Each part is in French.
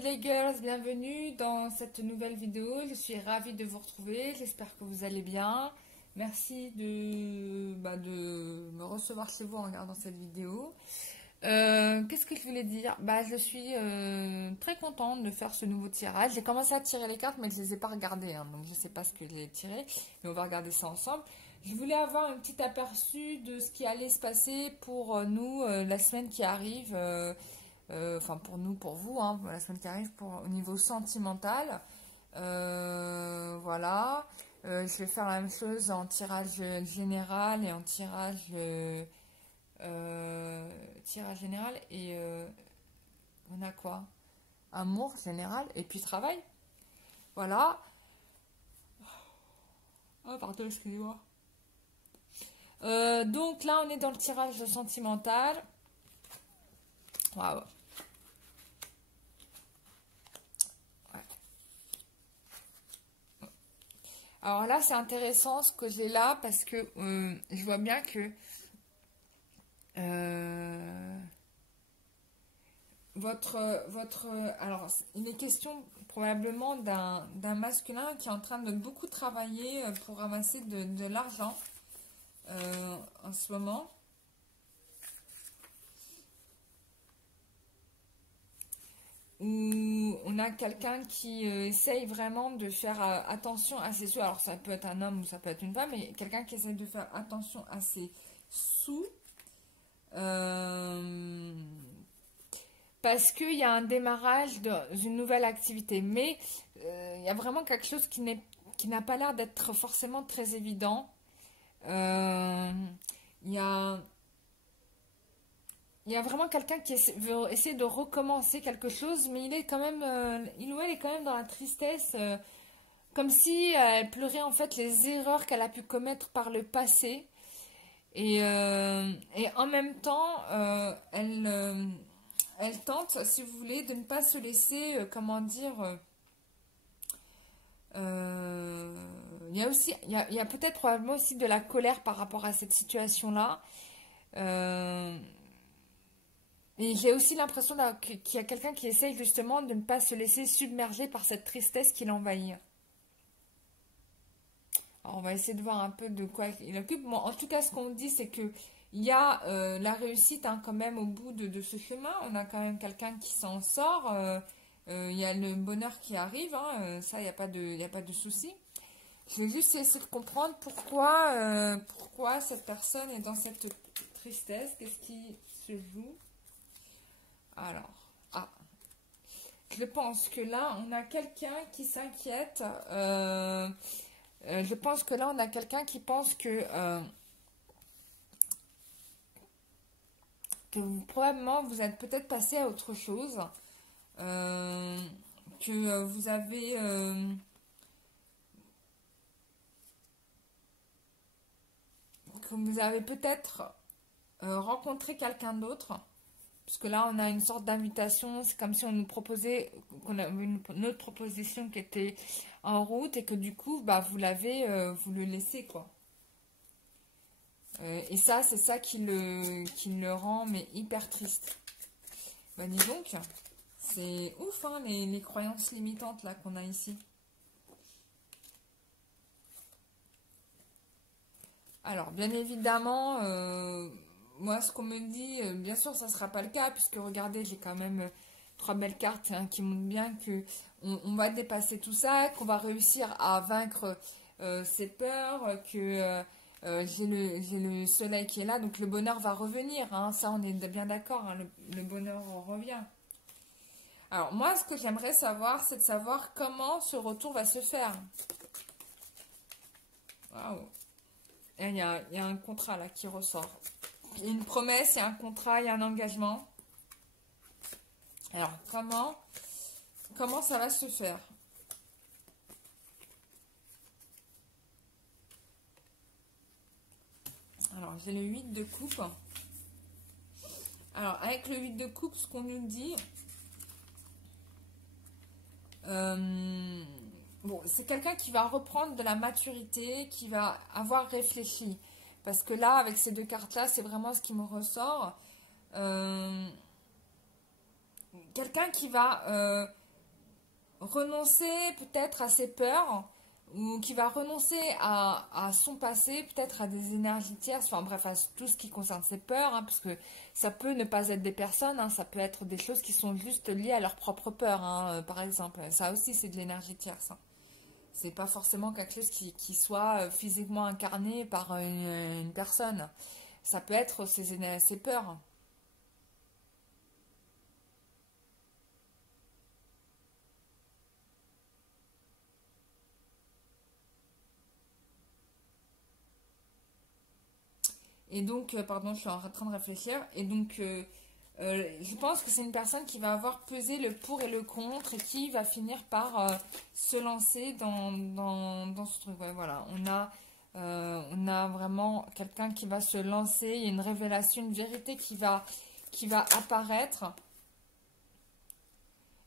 les girls, bienvenue dans cette nouvelle vidéo. Je suis ravie de vous retrouver, j'espère que vous allez bien. Merci de me recevoir chez vous en regardant cette vidéo. Qu'est-ce que je voulais dire? Je suis très contente de faire ce nouveau tirage. J'ai commencé à tirer les cartes, mais je ne les ai pas regardées, hein, donc je ne sais pas ce que j'ai tiré, mais on va regarder ça ensemble. Je voulais avoir un petit aperçu de ce qui allait se passer pour nous la semaine qui arrive. Enfin pour nous, pour vous, hein, la semaine qui arrive, au niveau sentimental. Voilà. Je vais faire la même chose en tirage général et en tirage général. Et on a quoi? Amour général et puis travail. Voilà. Oh, pardon, excusez-moi. Donc là, on est dans le tirage sentimental. Waouh. Alors là, c'est intéressant ce que j'ai là parce que je vois bien que alors, il est question probablement d'un masculin qui est en train de beaucoup travailler pour ramasser de l'argent en ce moment. Où on a quelqu'un qui essaye vraiment de faire attention à ses sous. Alors ça peut être un homme ou ça peut être une femme, mais quelqu'un qui essaye de faire attention à ses sous. Parce qu'il y a un démarrage d'une nouvelle activité. Mais il y a vraiment quelque chose qui n'a pas l'air d'être forcément très évident. Il y a vraiment quelqu'un qui veut essayer de recommencer quelque chose, mais il est quand même, il ou elle est quand même dans la tristesse, comme si elle pleurait en fait les erreurs qu'elle a pu commettre par le passé. Et en même temps, elle tente, si vous voulez, de ne pas se laisser, comment dire, il y a aussi, il y a peut-être probablement aussi de la colère par rapport à cette situation-là. Et j'ai aussi l'impression qu'il y a quelqu'un qui essaye justement de ne pas se laisser submerger par cette tristesse qui l'envahit. Alors on va essayer de voir un peu de quoi il occupe. Bon, en tout cas, ce qu'on dit, c'est que il y a la réussite hein, quand même au bout de ce chemin. On a quand même quelqu'un qui s'en sort. Il y a le bonheur qui arrive. Hein, ça, il n'y a pas de souci. Je vais juste essayer de comprendre pourquoi cette personne est dans cette tristesse. Qu'est-ce qui se joue? Alors, je pense que là, on a quelqu'un qui s'inquiète. Je pense que là, on a quelqu'un qui pense que probablement vous êtes peut-être passé à autre chose. Que vous avez peut-être rencontré quelqu'un d'autre. Parce que là, on a une sorte d'invitation. C'est comme si on nous proposait, qu'on avait une autre proposition qui était en route et que du coup, vous le laissez, quoi. Et ça, c'est ça qui le rend mais hyper triste. Dis donc, c'est ouf, hein, les croyances limitantes là qu'on a ici. Alors, bien évidemment... moi, ce qu'on me dit, bien sûr, ça ne sera pas le cas, puisque regardez, j'ai quand même 3 belles cartes hein, qui montrent bien que on va dépasser tout ça, qu'on va réussir à vaincre ses peurs, que j'ai le soleil qui est là, donc le bonheur va revenir. Hein, ça, on est bien d'accord, hein, le bonheur revient. Alors, moi, ce que j'aimerais savoir, c'est de savoir comment ce retour va se faire. Waouh! Il y a un contrat là qui ressort. Il y a une promesse, il y a un contrat, il y a un engagement. Alors, comment ça va se faire? Alors, j'ai le 8 de coupe. Alors, avec le 8 de coupe, ce qu'on nous dit... bon, c'est quelqu'un qui va reprendre de la maturité, qui va avoir réfléchi. Parce que là, avec ces deux cartes-là, c'est vraiment ce qui me ressort. Quelqu'un qui va renoncer peut-être à ses peurs, ou qui va renoncer à son passé, peut-être à des énergies tierces, enfin bref, à tout ce qui concerne ses peurs, hein, parce que ça peut ne pas être des personnes, hein, ça peut être des choses qui sont juste liées à leur propre peur, hein, par exemple. Ça aussi, c'est de l'énergie tierce. Hein. C'est pas forcément quelque chose qui soit physiquement incarné par une personne. Ça peut être ses peurs. Et donc, pardon, je suis en train de réfléchir. Et donc, je pense que c'est une personne qui va avoir pesé le pour et le contre et qui va finir par se lancer dans ce truc. Ouais, voilà, on a vraiment quelqu'un qui va se lancer. Il y a une révélation, une vérité qui va apparaître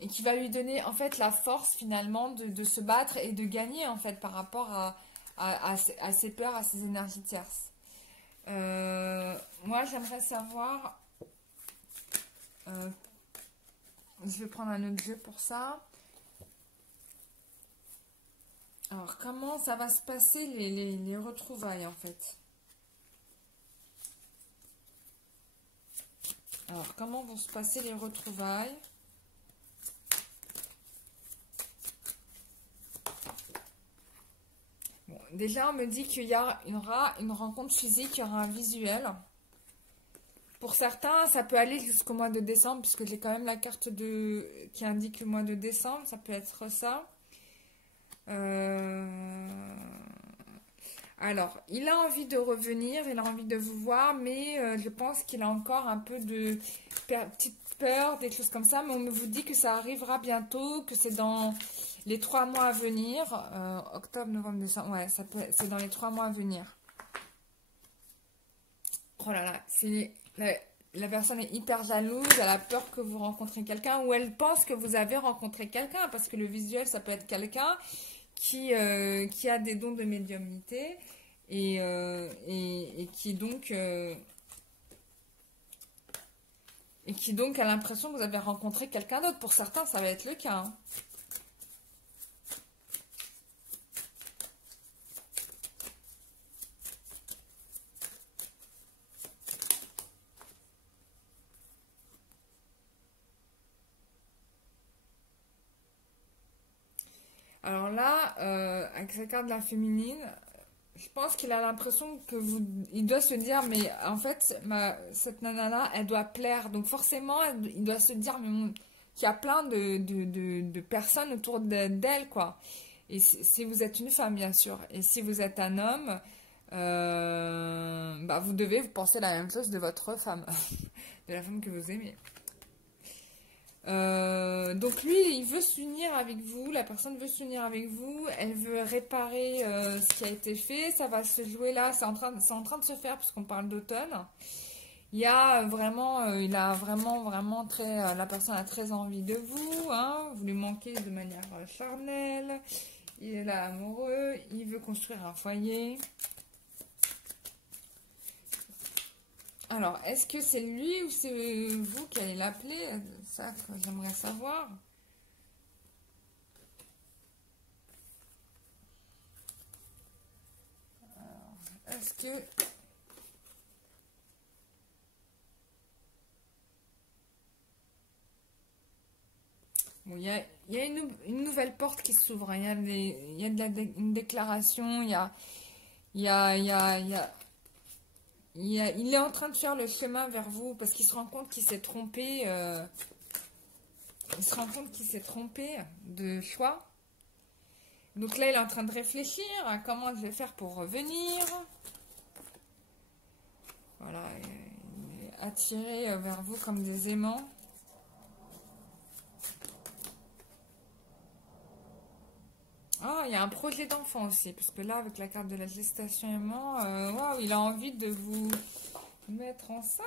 et qui va lui donner en fait la force finalement de se battre et de gagner en fait par rapport à ses peurs, à ses énergies tierces. Moi, j'aimerais savoir. euh, je vais prendre un autre jeu pour ça. Alors, comment ça va se passer les retrouvailles en fait? Alors, comment vont se passer les retrouvailles? Bon, déjà, on me dit qu'il y aura une rencontre physique, il y aura un visuel. Pour certains, ça peut aller jusqu'au mois de décembre, puisque j'ai quand même la carte qui indique le mois de décembre. Ça peut être ça. Alors, il a envie de revenir, il a envie de vous voir, mais je pense qu'il a encore un peu de petite peur, des choses comme ça. Mais on vous dit que ça arrivera bientôt, que c'est dans les 3 mois à venir. Octobre, novembre, décembre, ouais, c'est dans les 3 mois à venir. Oh là là, la personne est hyper jalouse, elle a peur que vous rencontriez quelqu'un ou elle pense que vous avez rencontré quelqu'un parce que le visuel, ça peut être quelqu'un qui a des dons de médiumnité et qui donc a l'impression que vous avez rencontré quelqu'un d'autre. Pour certains, ça va être le cas. Hein. Alors là, avec sa carte de la féminine, je pense qu'il a l'impression que il doit se dire, mais en fait, cette nana-là, elle doit plaire. Donc forcément, il doit se dire, mais qu'il y a plein de personnes autour d'elle, quoi. Et si vous êtes une femme, bien sûr. Et si vous êtes un homme, bah, vous devez vous penser la même chose de votre femme, de la femme que vous aimez. Donc lui, il veut s'unir avec vous, la personne veut s'unir avec vous, elle veut réparer ce qui a été fait, ça va se jouer là, c'est en train de se faire puisqu'on parle d'automne. Il y a vraiment, il a vraiment très, la personne a très envie de vous, hein, vous lui manquez de manière charnelle, il est là amoureux, il veut construire un foyer. Alors, est-ce que c'est lui ou c'est vous qui allez l'appeler? Ça que j'aimerais savoir. Est-ce que... Bon, il y a une nouvelle porte qui s'ouvre. Il y a une déclaration. Il y a, il y a, il y a, il est en train de faire le chemin vers vous parce qu'il se rend compte qu'il s'est trompé. Il se rend compte qu'il s'est trompé de choix. Donc là, il est en train de réfléchir à comment je vais faire pour revenir. Voilà, il est attiré vers vous comme des aimants. Ah, il y a un projet d'enfant aussi, parce que là, avec la carte de la gestation aimant, waouh, il a envie de vous mettre enceinte.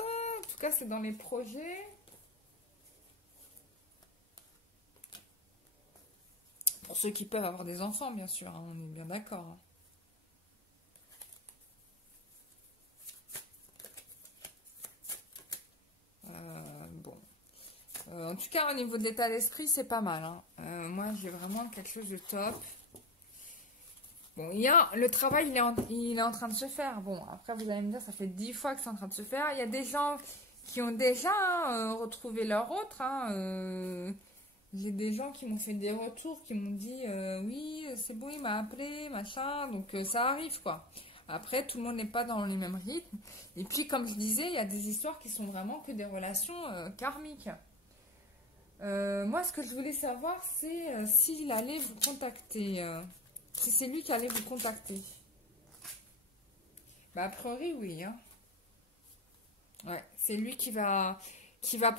En tout cas, c'est dans les projets. Pour ceux qui peuvent avoir des enfants, bien sûr, hein, on est bien d'accord. Hein. Bon. En tout cas, au niveau de l'état d'esprit, c'est pas mal. Hein. Moi, j'ai vraiment quelque chose de top. Bon, le travail, il est en train de se faire. Bon, après, vous allez me dire, ça fait 10 fois que c'est en train de se faire. Il y a des gens qui ont déjà retrouvé leur autre. Hein, j'ai des gens qui m'ont fait des retours, qui m'ont dit, oui, c'est bon, il m'a appelé, machin. Donc, ça arrive, quoi. Après, tout le monde n'est pas dans les mêmes rythmes. Et puis, comme je disais, il y a des histoires qui sont vraiment que des relations karmiques. Moi, ce que je voulais savoir, c'est s'il allait vous contacter. Si c'est lui qui allait vous contacter. Bah, a priori, oui. Hein. Ouais, c'est lui qui va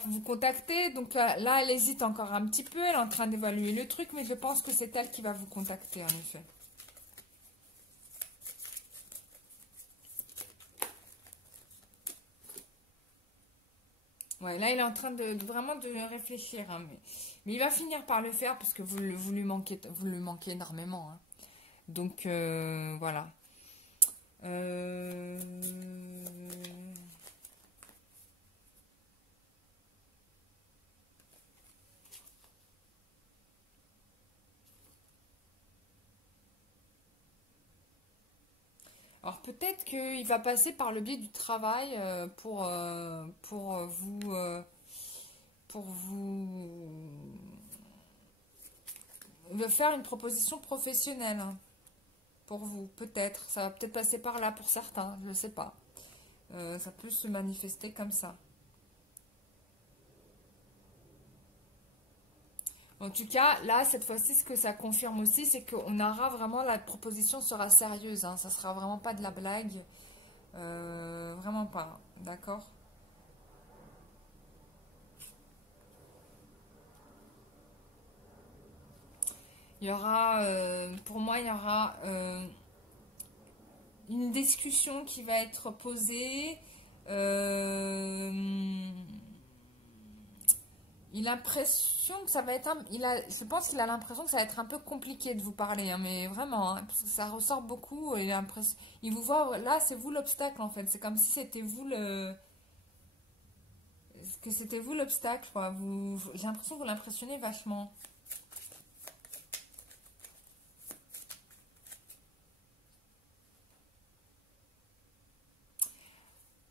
vous contacter. Donc là, elle hésite encore un petit peu. Elle est en train d'évaluer le truc, mais je pense que c'est elle qui va vous contacter, en effet. Ouais, là, il est en train de vraiment de réfléchir. Hein, mais il va finir par le faire parce que vous lui manquez énormément. Hein. Donc, voilà. Alors peut-être qu'il va passer par le biais du travail pour vous faire une proposition professionnelle. Hein, pour vous, peut-être. Ça va peut-être passer par là pour certains, je ne sais pas. Ça peut se manifester comme ça. En tout cas, là, cette fois-ci, ce que ça confirme aussi, c'est qu'on aura vraiment, la proposition sera sérieuse. Hein, ça sera vraiment pas de la blague. Vraiment pas. D'accord? Il y aura, pour moi, il y aura une discussion qui va être posée. Il a l'impression que ça va être je pense qu'il a l'impression que ça va être un peu compliqué de vous parler, hein, mais vraiment, hein, parce que ça ressort beaucoup. Il vous voit, là, c'est vous l'obstacle en fait. C'est comme si c'était vous que c'était vous l'obstacle, quoi. J'ai l'impression que vous l'impressionnez vachement.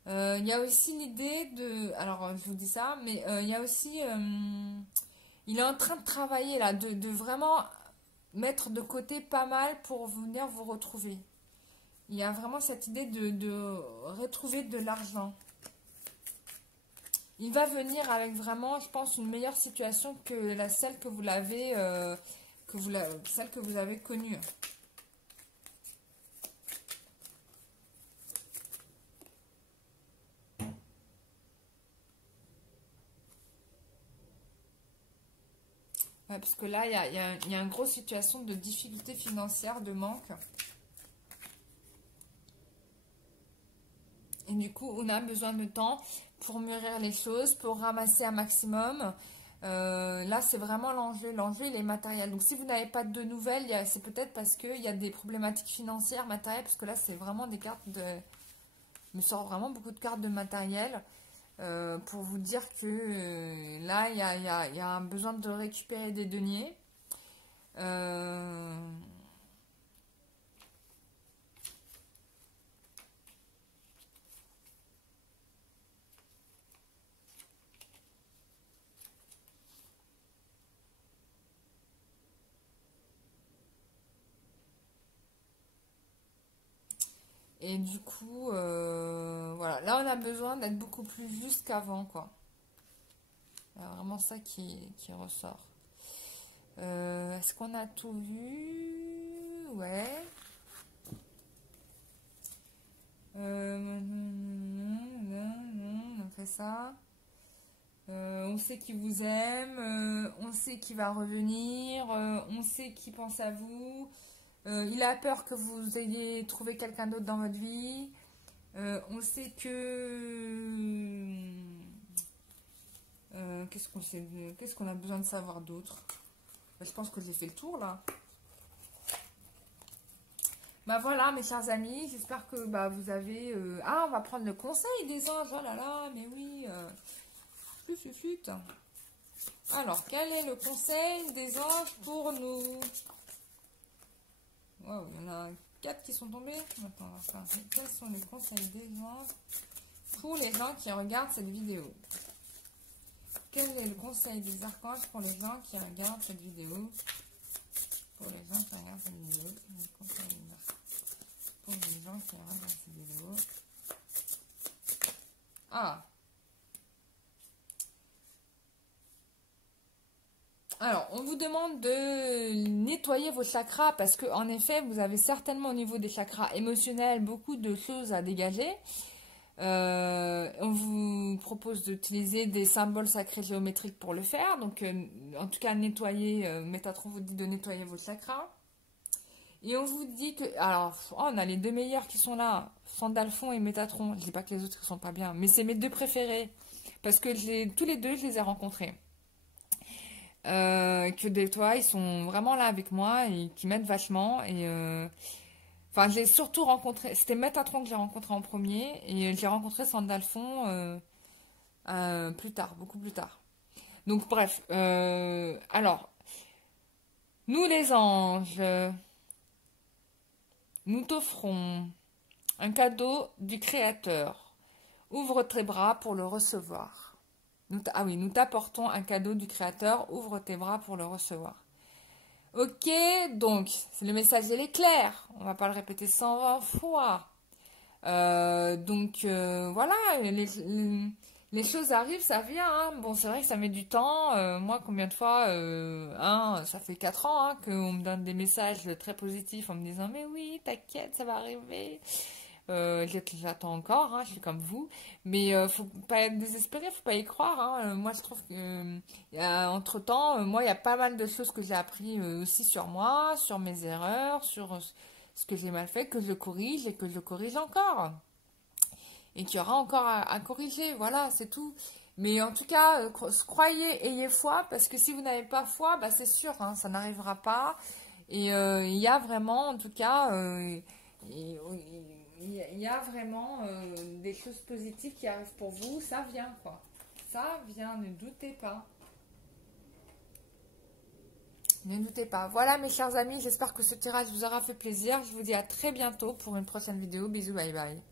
Il y a aussi l'idée de... Alors, je vous dis ça, mais il y a aussi... il est en train de travailler, là, de vraiment mettre de côté pas mal pour venir vous retrouver. Il y a vraiment cette idée de retrouver de l'argent. Il va venir avec vraiment, je pense, une meilleure situation que celle que vous l'avez... celle que vous avez connue. Ouais, parce que là, il y a une grosse situation de difficulté financière, de manque. Et du coup, on a besoin de temps pour mûrir les choses, pour ramasser un maximum. Là, c'est vraiment l'enjeu. L'enjeu, il est matériel. Donc, si vous n'avez pas de nouvelles, c'est peut-être parce qu'il y a des problématiques financières, matérielles, parce que là, c'est vraiment des cartes de... Il me sort vraiment beaucoup de cartes de matériel. Pour vous dire que là, il y a un besoin de récupérer des deniers. Et du coup, voilà. Là, on a besoin d'être beaucoup plus juste qu'avant, quoi. Il y a vraiment ça qui ressort. Est-ce qu'on a tout vu? Ouais. On fait ça. On sait qu'il vous aime. On sait qu'il va revenir. On sait qu'il pense à vous. Il a peur que vous ayez trouvé quelqu'un d'autre dans votre vie. On sait que... qu'est-ce qu'on a besoin de savoir d'autre? Je pense que j'ai fait le tour, là. Bah voilà, mes chers amis, j'espère que vous avez... Ah, on va prendre le conseil des anges. Oh là là, mais oui. Flûte. Alors, quel est le conseil des anges pour nous? Wow, il y en a 4 qui sont tombés. Attends, on va faire. Quels sont les conseils des anges pour les gens qui regardent cette vidéo? Quel est le conseil des archanges pour les gens qui regardent cette vidéo? Pour les gens qui regardent cette vidéo. Les conseils des archanges pour les gens qui regardent cette vidéo. Ah! Alors, on vous demande de nettoyer vos chakras parce que, en effet, vous avez certainement au niveau des chakras émotionnels beaucoup de choses à dégager. On vous propose d'utiliser des symboles sacrés géométriques pour le faire. Donc, en tout cas, nettoyer, Métatron vous dit de nettoyer vos chakras. Et on vous dit que, alors, on a les 2 meilleurs qui sont là, Sandalphon et Métatron. Je dis pas que les autres ne sont pas bien, mais c'est mes 2 préférés parce que tous les 2, je les ai rencontrés. Que des toi, ils sont vraiment là avec moi et qui m'aident vachement. Et enfin, j'ai surtout rencontré, c'était Métatron que j'ai rencontré en premier et j'ai rencontré Sandalphon plus tard, beaucoup plus tard. Donc, bref, alors, nous les anges, nous t'offrons un cadeau du Créateur. Ouvre tes bras pour le recevoir. Ah oui, nous t'apportons un cadeau du Créateur, ouvre tes bras pour le recevoir. Ok, donc, le message il est clair, on va pas le répéter 120 fois. Voilà, les choses arrivent, ça vient. Hein. Bon, c'est vrai que ça met du temps. Moi, combien de fois, ça fait 4 ans hein, qu'on me donne des messages très positifs en me disant « Mais oui, t'inquiète, ça va arriver ». J'attends encore, hein, je suis comme vous, mais faut pas être désespéré, faut pas y croire. Hein. Moi, je trouve que entre temps, moi, il y a pas mal de choses que j'ai appris aussi sur moi, sur mes erreurs, sur ce que j'ai mal fait, que je corrige et que je corrige encore, et qu'il y aura encore à corriger. Voilà, c'est tout. Mais en tout cas, croyez, ayez foi, parce que si vous n'avez pas foi, bah, c'est sûr, hein, ça n'arrivera pas. Et il y a vraiment, en tout cas, il y a vraiment des choses positives qui arrivent pour vous. Ça vient, quoi. Ça vient, ne doutez pas. Ne doutez pas. Voilà, mes chers amis, j'espère que ce tirage vous aura fait plaisir. Je vous dis à très bientôt pour une prochaine vidéo. Bisous, bye bye.